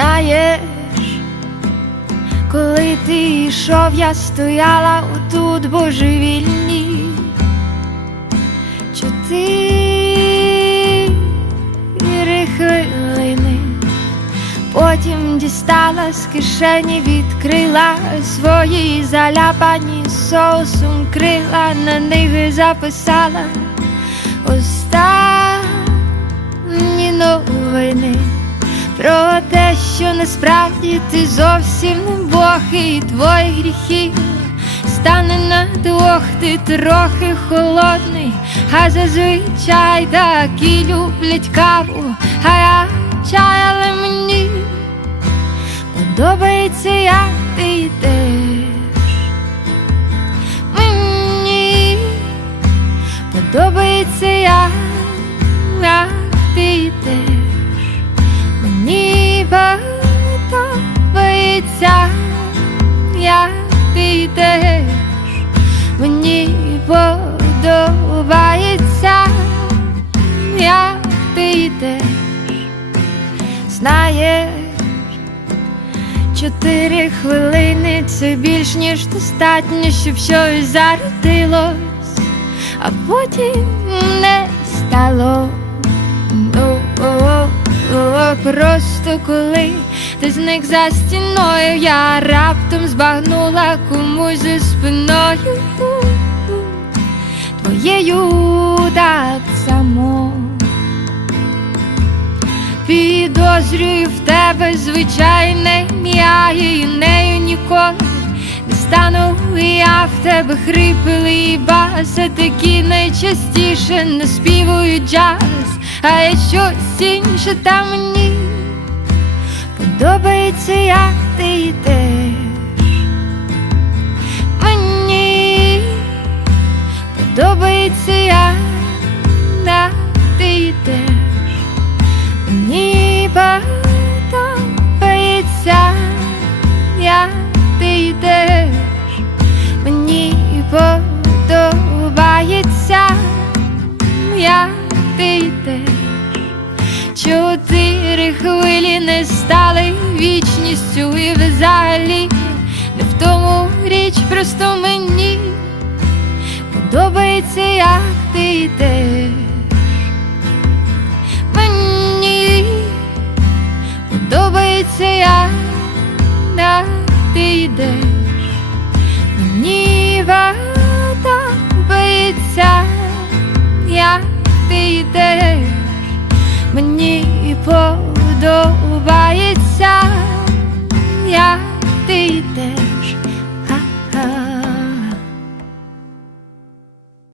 Знаєш, коли ти йшов, я стояла отут божевільні. Чотири хвилини. Потім дістала з кишені, відкрила свої заляпані соусом крила, на них записала останні новини про те, що насправді ти зовсім не Бог і твої гріхи стане на двох, ти трохи холодний, а зазвичай такі люблять каву, йдеш. Мені подобається, як ти йдеш. Знаєш, чотири хвилини це більш ніж достатньо, щоб щось зародилось, а потім не стало. Просто коли ти зник за стіною, я раптом збагнула комусь за спиною. Твоєю так само. Підозрюю в тебе звичайне ім'я і нею ніколи не стану я в тебе хрипили баса такі найчастіше не співують джаз, а є щось інше та мені подобається, як ти йдеш. Стали вічністю і взагалі не в тому річ, просто мені подобається, як ти йдеш. Мені подобається, як, ти йдеш. Мені подобається, як ти йдеш. Мені подобається.